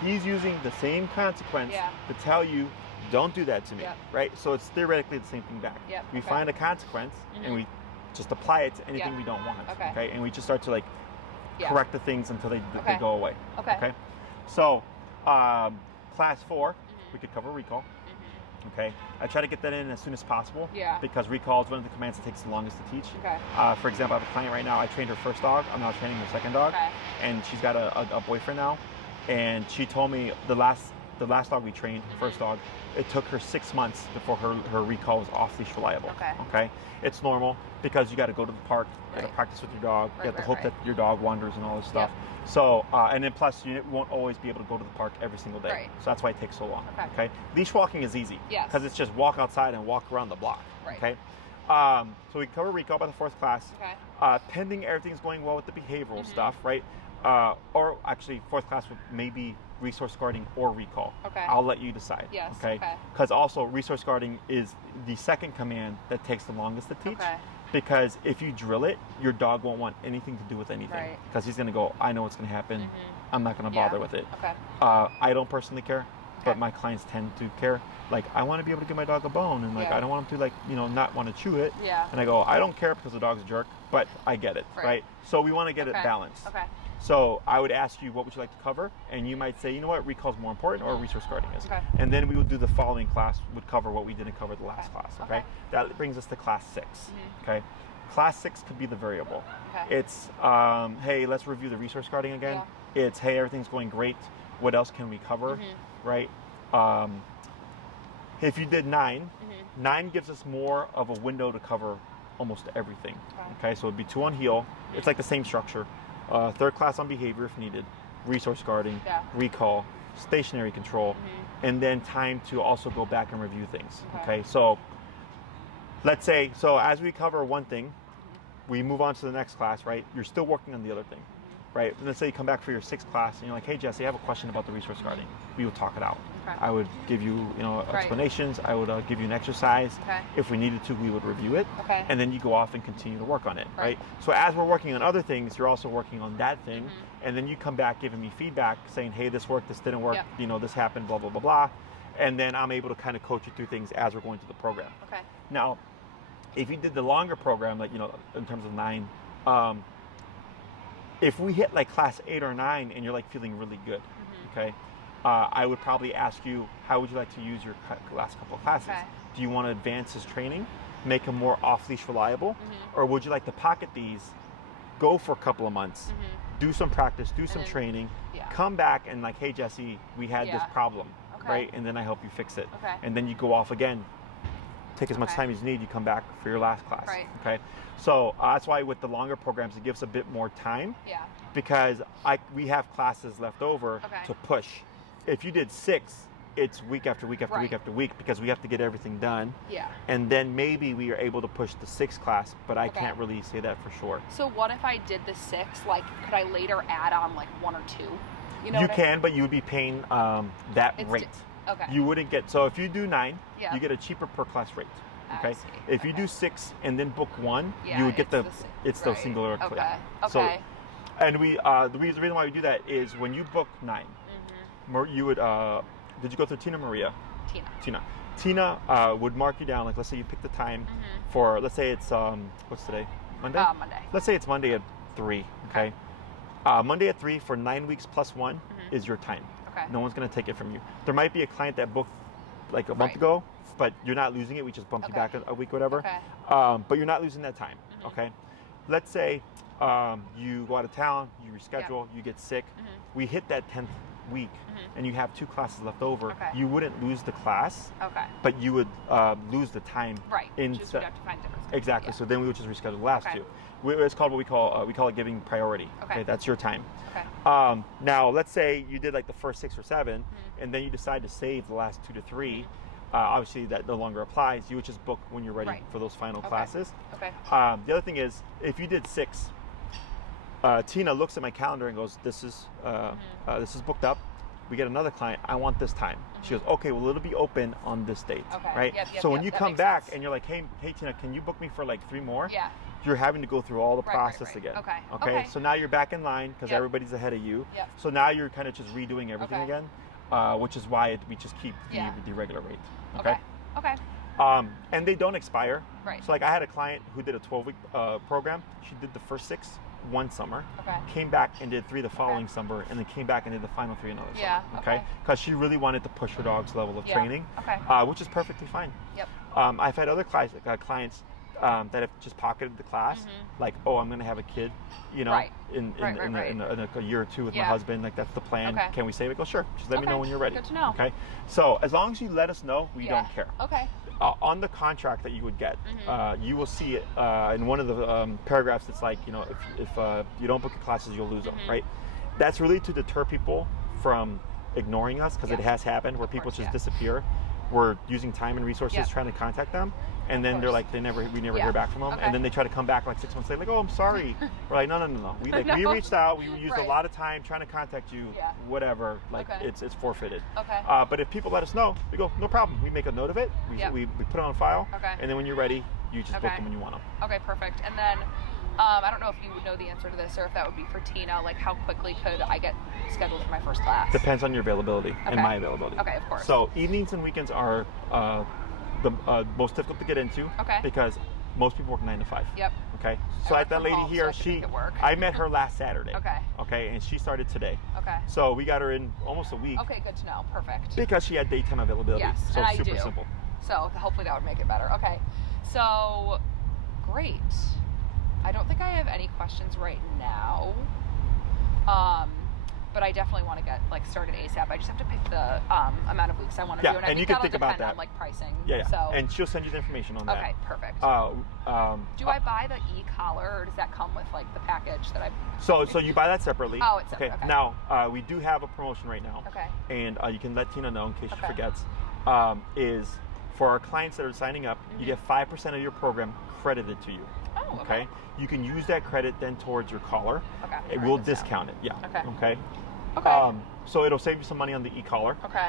he's using the same consequence Yeah. to tell you, don't do that to me, Yep. right? So it's theoretically the same thing back. Yep, We okay. find a consequence and Mhm. we just apply it to anything Yep. we don't want. Okay. And we just start to like Yeah. correct the things until they Okay. go away. Okay. So class 4, Mhm. we could cover recall. Mhm. Okay. I try to get that in as soon as possible. Yeah. Because recall is one of the commands that takes the longest to teach. Okay. For example, I have a client right now. I trained her first dog. I'm now training her second dog. Okay. And she's got a boyfriend now. And she told me the last the last dog we trained, the first dog, it took her 6 months before her recall was off-leash reliable. Okay? It's normal because you got to go to the park, you got to practice with your dog, you have to hope that your dog wanders and all this stuff. So, and then plus you won't always be able to go to the park every single day. So that's why it takes so long. Okay? Leash walking is easy because it's just walk outside and walk around the block. Okay? So we cover recall by the 4th class. Pending everything's going well with the behavioral stuff, right? Or actually 4th class would maybe resource guarding or recall. I'll let you decide. Okay? Because also resource guarding is the second command that takes the longest to teach. Because if you drill it, your dog won't want anything to do with anything. Because he's going to go, I know what's going to happen. I'm not going to bother with it. I don't personally care, but my clients tend to care. Like, I want to be able to give my dog a bone, and like I don't want him to, like, you know, not want to chew it. And I go, I don't care because the dog's a jerk, but I get it, right? So we want to get it balanced. So I would ask you, what would you like to cover? And you might say, you know what, recall is more important, or resource guarding is. And then we would do the following class, would cover what we didn't cover the last class. That brings us to class 6. Okay, class 6 could be the variable. It's hey, let's review the resource guarding again. It's hey, everything's going great. What else can we cover? Right. If you did 9, 9 gives us more of a window to cover almost everything. Okay, so it'd be 2 on heel. It's like the same structure. 3rd class on behavior if needed, resource guarding, recall, stationary control, and then time to also go back and review things. Okay, so let's say, so as we cover one thing, we move on to the next class, right? You're still working on the other thing, right? And let's say you come back for your 6th class and you're like, hey Jesse, I have a question about the resource guarding. We will talk it out. I would give you, you know, explanations. I would give you an exercise. If we needed to, we would review it. And then you go off and continue to work on it, right? So as we're working on other things, you're also working on that thing. And then you come back giving me feedback saying, hey, this worked, this didn't work, you know, this happened, blah, blah, blah, blah. And then I'm able to kind of coach you through things as we're going through the program. Now, if you did the longer program, like, you know, in terms of 9, if we hit like class 8 or 9 and you're like feeling really good, okay, I would probably ask you, how would you like to use your last couple of classes? Do you want to advance his training, make him more off-leash reliable, or would you like to pocket these, go for a couple of months, do some practice, do some training, come back and like, hey Jesse, we had this problem, right? And then I help you fix it. And then you go off again, take as much time as you need, you come back for your last class. Okay, so that's why with the longer programs, it gives a bit more time. Because we have classes left over to push. If you did 6, it's week after week after week after week because we have to get everything done. And then maybe we are able to push the 6th class, but I can't really say that for sure. So what if I did the 6? Like, could I later add on like 1 or 2? You know, you can, but you would be paying that rate. You wouldn't get, so if you do 9, you get a cheaper per class rate. Okay. If you do 6 and then book 1, you would get the singular clip. So, and we the reason why we do that is when you book 9, you would did you go through Tina Maria? Tina would mark you down, like let's say you pick the time for, let's say it's what's today? Monday? Monday. Let's say it's Monday at 3, okay? Monday at 3 for 9 weeks plus 1 is your time. No one's going to take it from you. There might be a client that booked like a month ago, but you're not losing it. We just bumped you back a week, whatever. But you're not losing that time, okay? Let's say you go out of town, you reschedule, you get sick. We hit that 10th week and you have 2 classes left over. You wouldn't lose the class, but you would lose the time. Just we'd have to find different. Exactly. So then we would just reschedule the last 2. It's called what we call it giving priority. Okay, that's your time. Now let's say you did like the first 6 or 7, and then you decide to save the last 2 to 3. Obviously that no longer applies. You would just book when you're ready for those final classes. The other thing is, if you did 6, Tina looks at my calendar and goes, "This is booked up. We get another client. I want this time." She goes, "Okay, well it'll be open on this date, right?" So when you come back and you're like, "Hey Tina, can you book me for like 3 more?" You're having to go through all the process again. Okay. So now you're back in line because everybody's ahead of you. So now you're kind of just redoing everything again, which is why we just keep the regular rate. Okay. And they don't expire. So like I had a client who did a 12-week program. She did the first 6 one summer, came back and did 3 the following summer, and then came back and did the final 3 another summer. Okay, because she really wanted to push her dog's level of training, which is perfectly fine. I've had other clients that have just pocketed the class, like, oh, I'm going to have a kid, you know, in a year or two with my husband, like that's the plan. Can we save it? Go, sure. Just let me know when you're ready. Good to know. Okay. So as long as you let us know, we don't care. Okay. On the contract that you would get, you will see it in one of the paragraphs. It's like, you know, if you don't book your classes, you'll lose them, right? That's really to deter people from ignoring us, because it has happened where people just disappear. We're using time and resources trying to contact them, and then they're like, we never hear back from them, and then they try to come back like 6 months later, like, oh, I'm sorry. We're like, no. We reached out, we used a lot of time trying to contact you, whatever, like it's forfeited. But if people let us know, we go, no problem. We make a note of it, we put it on file, and then when you're ready, you just book them when you want them. Okay, perfect. And then I don't know if you would know the answer to this, or if that would be for Tina, like how quickly could I get scheduled for my first class? Depends on your availability and my availability. Okay, of course. So evenings and weekends are the most difficult to get into, because most people work 9 to 5. Yep. Okay. So like that lady here, I met her last Saturday. Okay, and she started today. Okay. So we got her in almost a week. Okay, good to know. Perfect. Because she had daytime availability. Yes, so and super simple. So hopefully that would make it better. Okay. So great. I don't think I have any questions right now. But I definitely want to get started ASAP. I just have to pick the amount of weeks I want to do, and I think you can that'll think about depend that. on pricing. Yeah. So. And she'll send you the information on that. Okay, perfect. Do I buy the e-collar, or does that come with the package that I? So you buy that separately. Oh, it's separate. Okay. Now we do have a promotion right now. Okay. And you can let Tina know in case she forgets. Is for our clients that are signing up, you get 5% of your program credited to you. Oh, okay. You can use that credit then towards your collar. Okay. It will discount it. Yeah. Okay. Okay. So it'll save you some money on the e-collar. Okay.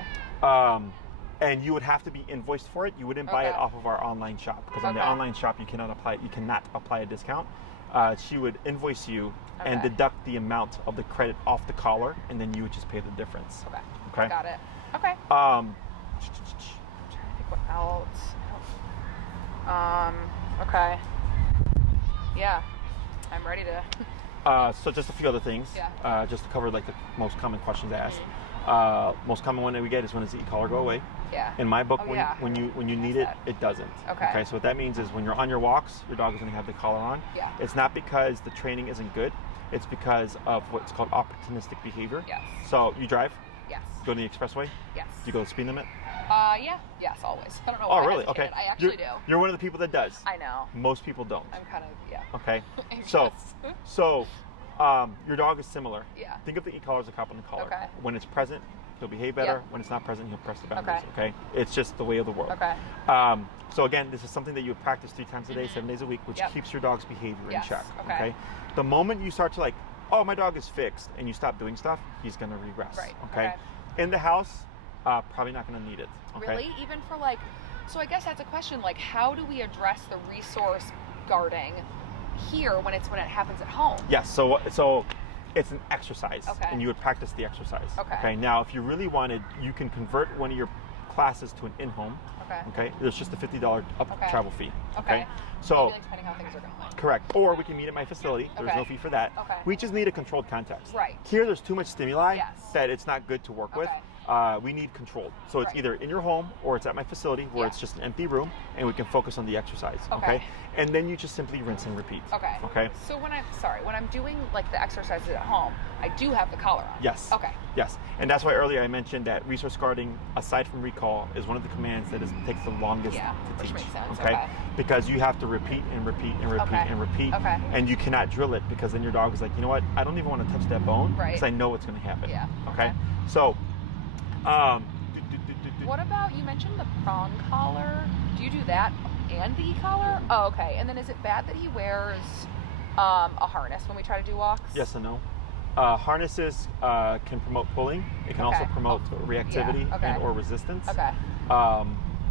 And you would have to be invoiced for it. You wouldn't buy it off of our online shop, because on the online shop you cannot apply a discount. She would invoice you and deduct the amount of the credit off the collar, and then you would just pay the difference. Okay. Got it. Okay. Um, trying to think what else. Okay. Yeah, I'm ready to. So just a few other things. Yeah. Just to cover the most common questions asked. Most common one that we get is, when does the e-collar go away? Yeah. In my book, when you need it, it doesn't. Okay. So what that means is, when you're on your walks, your dog is going to have the collar on. Yeah. It's not because the training isn't good. It's because of what's called opportunistic behavior. Yes. So you drive? Yes. Go to the expressway? Yes. Do you go to the speed limit? Yeah. Yes, always. I don't know why. Oh, really? Okay. I actually do. You're one of the people that does. I know. Most people don't. I'm kind of, Okay. So your dog is similar. Yeah. Think of the e-collar as a cop on the collar. Okay. When it's present, he'll behave better. When it's not present, he'll press the boundaries. Okay. It's just the way of the world. Okay. So again, this is something that you practice 3 times a day, 7 days a week, which keeps your dog's behavior in check. Okay. The moment you start to oh, my dog is fixed, and you stop doing stuff, he's going to regress. Right. Okay. In the house, probably not going to need it. Okay. Really? Even for so I guess that's a question. How do we address the resource guarding here when it happens at home? Yes. So it's an exercise, and you would practice the exercise. Okay. Now, if you really wanted, you can convert one of your classes to an in-home. Okay. There's just a $50 travel fee. Okay. So depending how things are going. Correct. Or we can meet at my facility. There's no fee for that. Okay. We just need a controlled context. Right. Here, there's too much stimuli that it's not good to work with. We need controlled. So it's either in your home or it's at my facility, where it's just an empty room, and we can focus on the exercise. Okay. And then you just simply rinse and repeat. Okay. So when I'm doing the exercises at home, I do have the collar on. Yes. Okay. Yes. And that's why earlier I mentioned that resource guarding, aside from recall, is one of the commands that takes the longest to teach. Which makes sense. Okay. Because you have to repeat and repeat and repeat and repeat. Okay. And you cannot drill it, because then your dog is like, you know what? I don't even want to touch that bone, because I know what's going to happen. Yeah. Okay. So. What about, you mentioned the prong collar? Do you do that and the e-collar? Oh, okay. And then is it bad that he wears a harness when we try to do walks? Yes and no. Harnesses can promote pulling. It can also promote reactivity and or resistance. Okay.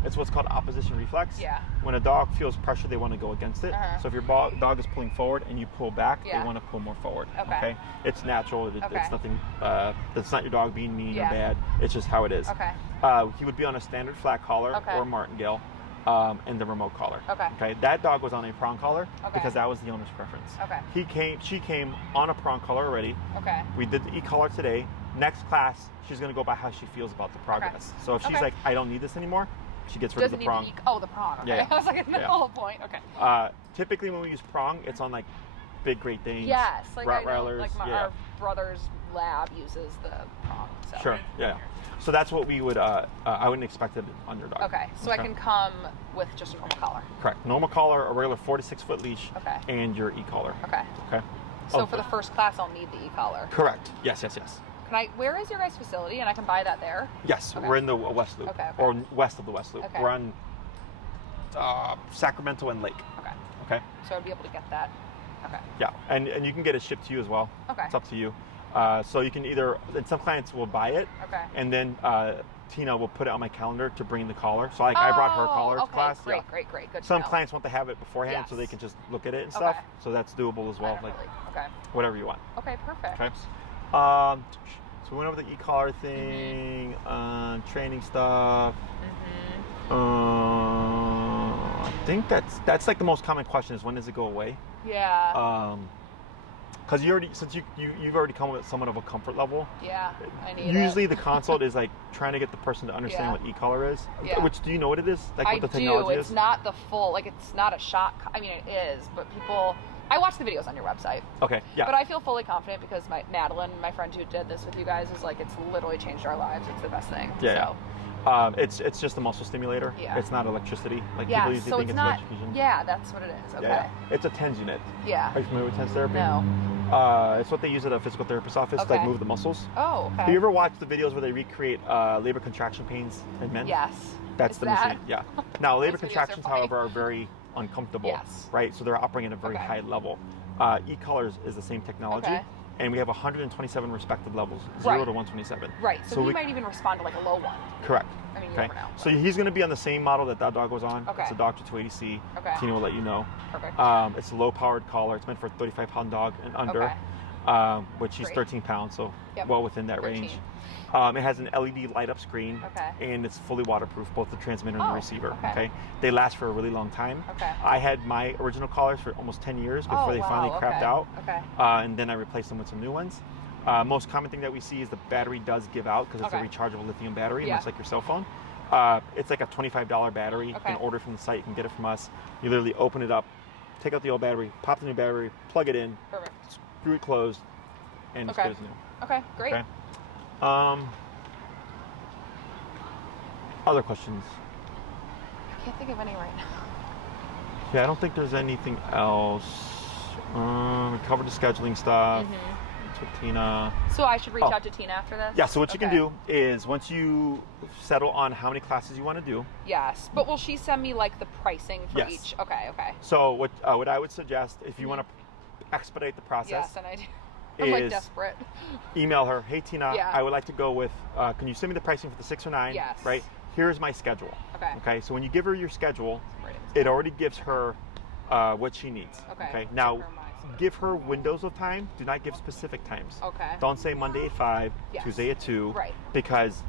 It's what's called opposition reflex. Yeah. When a dog feels pressure, they want to go against it. So if your dog is pulling forward and you pull back, they want to pull more forward. Okay. It's natural. It's nothing. That's not your dog being mean or bad. It's just how it is. Okay. He would be on a standard flat collar or martingale, and the remote collar. Okay. That dog was on a prong collar because that was the owner's preference. Okay. She came on a prong collar already. Okay. We did the e-collar today. Next class, she's going to go by how she feels about the progress. So if she's like, I don't need this anymore, she gets rid of the prong. The prong. Okay. Yeah. I was like, the whole point. Okay. Typically, when we use prong, it's on like big Great Danes. Yes, like Rottweilers. Like our brother's lab uses the prong. So. Sure. Yeah. So that's what we would. I wouldn't expect it on your dog. Okay. So I can come with just a normal collar. Correct. Normal collar, a regular 4 to 6 foot leash. Okay. And your e-collar. Okay. Okay. So for the first class, I'll need the e-collar. Correct. Yes. Where is your guys' facility? And I can buy that there? Yes, okay. We're in the West Loop. Okay. Or west of the West Loop. Okay. We're on Sacramento and Lake. Okay. Okay. So I'd be able to get that. Okay. Yeah, and you can get it shipped to you as well. Okay. It's up to you. So you can either, and some clients will buy it. Okay. And then Tina will put it on my calendar to bring the collar. So I brought her collar to class. Great. Good. Some clients want to have it beforehand so they can just look at it and stuff. So that's doable as well. Okay. Whatever you want. Okay, perfect. Okay. So we went over the e-collar thing, training stuff. I think that's like the most common question is when does it go away? Yeah. Because you've already come with somewhat of a comfort level. Yeah, I need Usually the consult is like trying to get the person to understand what e-collar is. Yeah. Which, do you know what it is? Like what the I technology do. is? It's not the full, like it's not a shot. I mean, it is, but people. I watch the videos on your website. Okay, yeah. But I feel fully confident because Madeline, my friend who did this with you guys, is like, it's literally changed our lives. It's the best thing. Yeah. It's just a muscle stimulator. Yeah. It's not electricity. Like yeah, people usually so think it's it's not. electrocution. Yeah, that's what it is. Okay. Yeah. It's a TENS unit. Yeah. Are you familiar with TENS therapy? No. It's what they use at a physical therapist's office to like move the muscles. Oh, okay. Have you ever watched the videos where they recreate labor contraction pains in men? Yes. That's the machine. Yeah. Now labor Those videos are contractions, funny. however, are very uncomfortable. Yes. Right. So they're operating at a very high level. E-collars is the same technology, and we have 127 respective levels, 0 to 127. Right. So he might even respond to like a low one. Correct. I mean, you never know. So he's going to be on the same model that dog was on. Okay. It's a Dr. 280C. Okay. Tina will let you know. Perfect. It's a low-powered collar. It's meant for a 35-pound dog and under, which he's 13 pounds, so well within that 13. range. It has an LED light-up screen, and it's fully waterproof, both the transmitter and the receiver. Okay. They last for a really long time. Okay. I had my original collars for almost 10 years before they finally crapped out. Okay. And then I replaced them with some new ones. Most common thing that we see is the battery does give out because it's a rechargeable lithium battery, much like your cell phone. It's like a $25 battery. You can order from the site. You can get it from us. You literally open it up, take out the old battery, pop the new battery, plug it in, screw it closed, and it's good as new. Okay, great. Okay. Other questions? I can't think of any right now. Yeah, I don't think there's anything else. We covered the scheduling stuff. With Tina. So I should reach out to Tina after this? Yeah, so what you can do is once you settle on how many classes you want to do. Yes, but will she send me like the pricing for each? Okay. So what I would suggest, if you want to expedite the process. Yes, and I do. I'm like desperate. Email her, hey Tina, I would like to go with, can you send me the pricing for the 6 or 9? Yes. Right? Here's my schedule. Okay, so when you give her your schedule, Right. it already gives her what she needs. Okay. Now, give her windows of time. Do not give specific times. Okay. Don't say Monday at 5, Tuesday at 2. Right. Because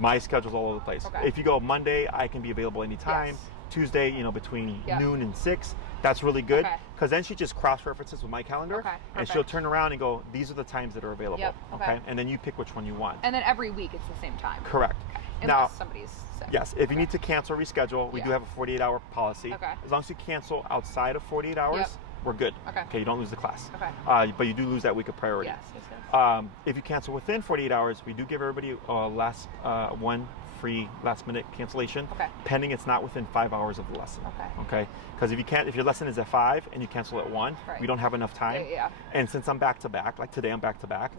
my schedule's all over the place. Okay. If you go Monday, I can be available anytime. Yes. Tuesday, between noon and 6. That's really good. Okay. Because then she just cross-references with my calendar. Okay. And she'll turn around and go, these are the times that are available. Yep. Okay. And then you pick which one you want. And then every week it's the same time. Correct. Okay. Now, Unless somebody's sick. Yes, if you need to cancel or reschedule, we do have a 48-hour policy. Okay. As long as you cancel outside of 48 hours, we're good. Okay. You don't lose the class. Okay. But you do lose that week of priority. Yes. If you cancel within 48 hours, we do give everybody one free last-minute cancellation, pending it's not within 5 hours of the lesson. Okay. Because if your lesson is at 5 and you cancel at 1, we don't have enough time. Yeah. And since I'm back-to-back, like today I'm back-to-back,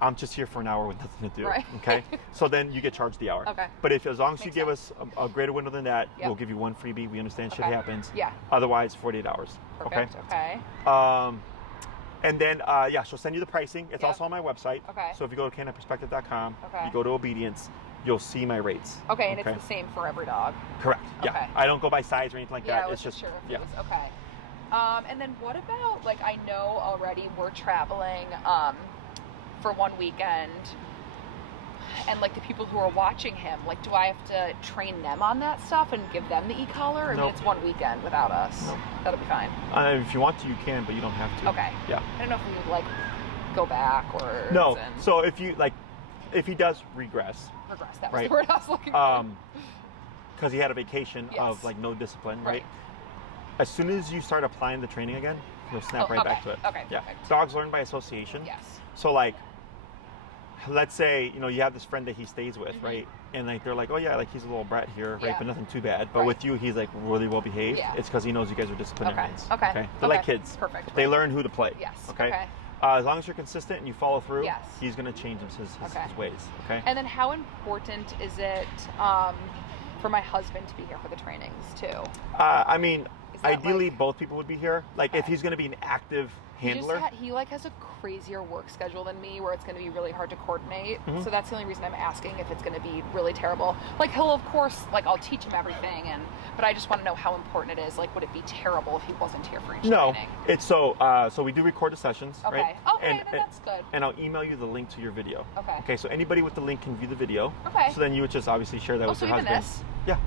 I'm just here for an hour with nothing to do. Right. Okay. So then you get charged the hour. Okay. But as long as you give us a greater window than that, we'll give you one freebie. We understand shit happens. Yeah. Otherwise, 48 hours. Perfect. Okay. And then, she'll send you the pricing. It's also on my website. Okay. So if you go to canine.perspective.com, you go to Obedience, you'll see my rates. Okay, and it's the same for every dog. Correct. Yeah. Okay. I don't go by size or anything like that. I It's just sure if it was, okay. And then what about, like, I know already we're traveling for one weekend, and like the people who are watching him, like, do I have to train them on that stuff and give them the e-collar? I mean, it's one weekend without us. That'll be fine. If you want to, you can, but you don't have to. Okay. Yeah. I don't know if we would like go back or no. So if he does regress. That was the word I was looking for. because he had a vacation of like no discipline, right? As soon as you start applying the training again, he'll snap right back to it. Okay. Yeah. Perfect. Dogs learn by association. Yes. So like, let's say, you know, you have this friend that he stays with, right? And like they're like, oh yeah, like he's a little brat here, right? But nothing too bad. But with you, he's like really well behaved. Yeah. It's because he knows you guys are disciplinarians. Okay. They're like kids. Perfect. They learn who to play. Yes. Okay. As long as you're consistent and you follow through, Yes. he's going to change his ways. Okay. And then how important is it for my husband to be here for the trainings too? I mean, ideally like, both people would be here. Like if he's going to be an active handler. He like has a crazier work schedule than me where it's going to be really hard to coordinate. So that's the only reason I'm asking if it's going to be really terrible. Like he'll of course, like I'll teach him everything, but I just want to know how important it is. Like would it be terrible if he wasn't here for each training? It's so we do record the sessions, right? Okay, then that's good. And I'll email you the link to your video. Okay. Okay, so anybody with the link can view the video. Okay. So then you would just obviously share that with your husband. This? Yeah.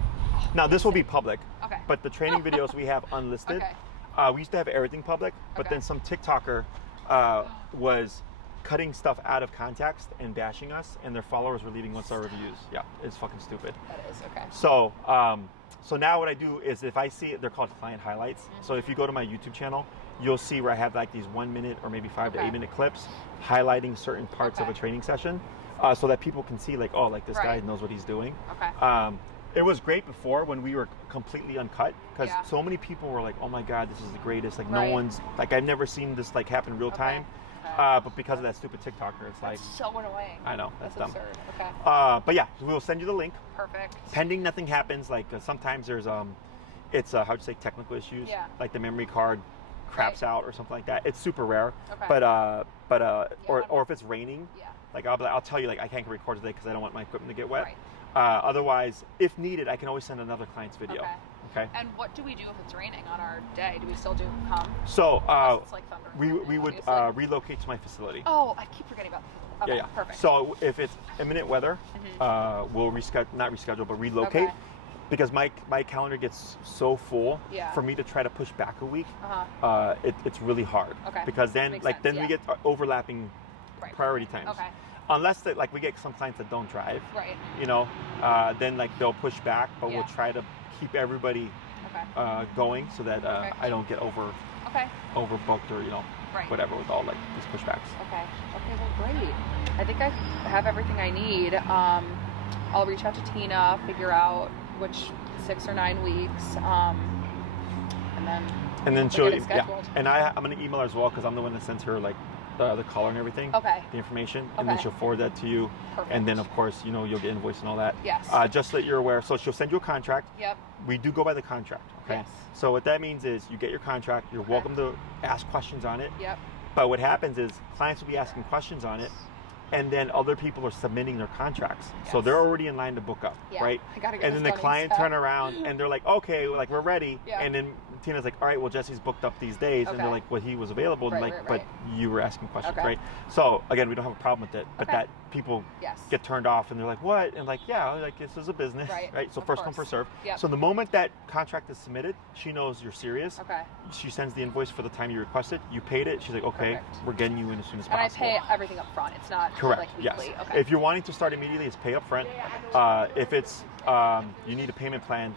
Now this will be public. Okay. But the training videos we have unlisted. We used to have everything public, but then some TikToker was cutting stuff out of context and bashing us, and their followers were leaving 1-star reviews. Yeah, it's fucking stupid. That is, okay. So, so now what I do is if I see it, they're called client highlights. So if you go to my YouTube channel, you'll see where I have like these 1 minute or maybe 5 to 8 minute clips highlighting certain parts of a training session, so that people can see like, oh, like this guy knows what he's doing. Okay. It was great before when we were completely uncut, because so many people were like, oh my God, this is the greatest. Like no one's, like I've never seen this like happen real time. But because of that stupid TikToker, it's like so annoying. I know, that's dumb. Absurd. Okay. But yeah, we'll send you the link. Perfect. Pending nothing happens, like sometimes there's it's how'd you say, technical issues, like the memory card craps out or something like that. It's super rare. But or if it's raining, like I'll tell you like I can't record today because I don't want my equipment to get wet. Otherwise, if needed, I can always send another client's video. Okay. And what do we do if it's raining on our day? Do we still come? So it's like thunder we would relocate to my facility. Oh, I keep forgetting about that. Okay, perfect. So if it's imminent weather, we'll not reschedule, but relocate. Because my calendar gets so full, for me to try to push back a week, it's really hard. Because then we get overlapping priority times. Unless like we get some clients that don't drive, you know, then like they'll push back, but we'll try to keep everybody going so that I don't get overbooked or whatever with all like these pushbacks. Okay, well great. I think I have everything I need. I'll reach out to Tina, figure out which 6 or 9 weeks, and then she'll and I'm gonna email her as well because I'm the one that sends her like the color and everything, the information, and then she'll forward that to you. And then of course, you know, you'll get invoice and all that. Just so that you're aware. So she'll send you a contract. We do go by the contract. Okay. So what that means is you get your contract. You're welcome to ask questions on it. But what happens is clients will be asking questions on it, and then other people are submitting their contracts. So they're already in line to book up, right? And then the client turn around and they're like, okay, like we're ready. And then Tina's like, all right, well, Jesse's booked up these days. And they're like, well, he was available. And but you were asking questions, right? So again, we don't have a problem with it, but that people get turned off and they're like, what? And like, yeah, like this is a business, right? So first come, first serve. So the moment that contract is submitted, she knows you're serious. She sends the invoice for the time you requested. You paid it. She's like, okay, we're getting you in as soon as possible. And I pay everything up front. It's not like weekly. If you're wanting to start immediately, it's pay up front. If it's you need a payment plan,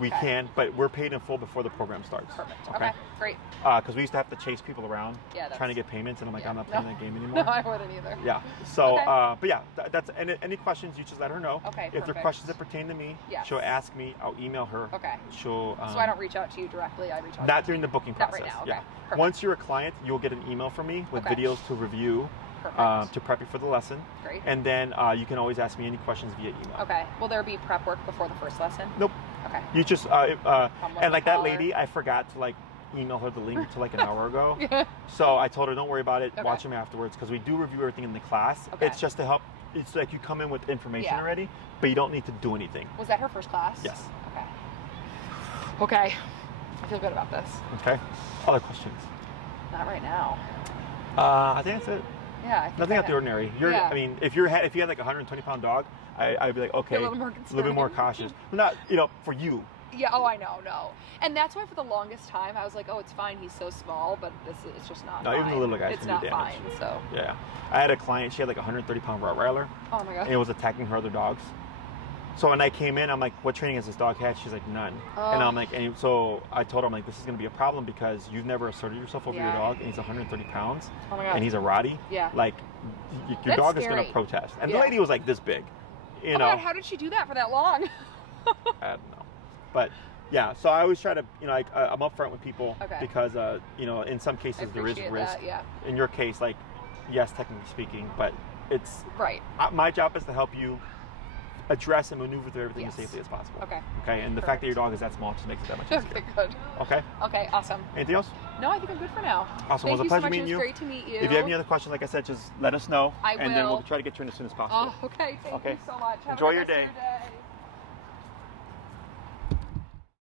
we can, but we're paid in full before the program starts. Okay, great. Because we used to have to chase people around trying to get payments, and I'm like, I'm not playing that game anymore. No, I wouldn't either. So, but yeah, that's any questions, you just let her know. If there are questions that pertain to me, she'll ask me. I'll email her. She'll. So I don't reach out to you directly. I reach out. Not during the booking process. Not right now. Once you're a client, you'll get an email from me with videos to review. To prep you for the lesson. Great. And then you can always ask me any questions via email. Okay. Will there be prep work before the first lesson? Nope. Okay. You just and like that lady, I forgot to like email her the link to like an hour ago. So I told her, don't worry about it. Watch them afterwards because we do review everything in the class. It's just to help. It's like you come in with information already, but you don't need to do anything. Was that her first class? Yes. Okay. I feel good about this. Okay. Other questions? Not right now. I think that's it. Yeah, I think nothing out the ordinary. I mean, if you had like a 120-pound dog, I'd be like, okay, a little bit more cautious. Not, for you. Yeah. Oh, I know. No. And that's why for the longest time I was like, oh, it's fine. He's so small, but it's just not. No, even the little guys it's can not do damage. Fine. So. Yeah. I had a client. She had like a 130-pound Rottweiler. Oh my god. And it was attacking her other dogs. So when I came in, I'm like, what training has this dog had? She's like, none. And I'm like, and so I told her, I'm like, this is going to be a problem because you've never asserted yourself over your dog, and he's 130 pounds, and he's a Rottie. Yeah. Like, your dog is going to protest. And the lady was like this big, you know. God, how did she do that for that long? I don't know. But yeah, so I always try to, you know, like, I'm upfront with people because, you know, in some cases there is risk. In your case, like, yes, technically speaking, but it's my job is to help you address and maneuver through everything as safely as possible. Okay. And the fact that your dog is that small just makes it that much easier. Okay, good. Okay, awesome. Anything else? No, I think I'm good for now. Awesome. Thank Well, it was a pleasure meeting you. It was great to meet you. If you have any other questions, like I said, just let us know. I will. And then we'll try to get you in as soon as possible. Oh, okay. Thank you so much. Enjoy your day.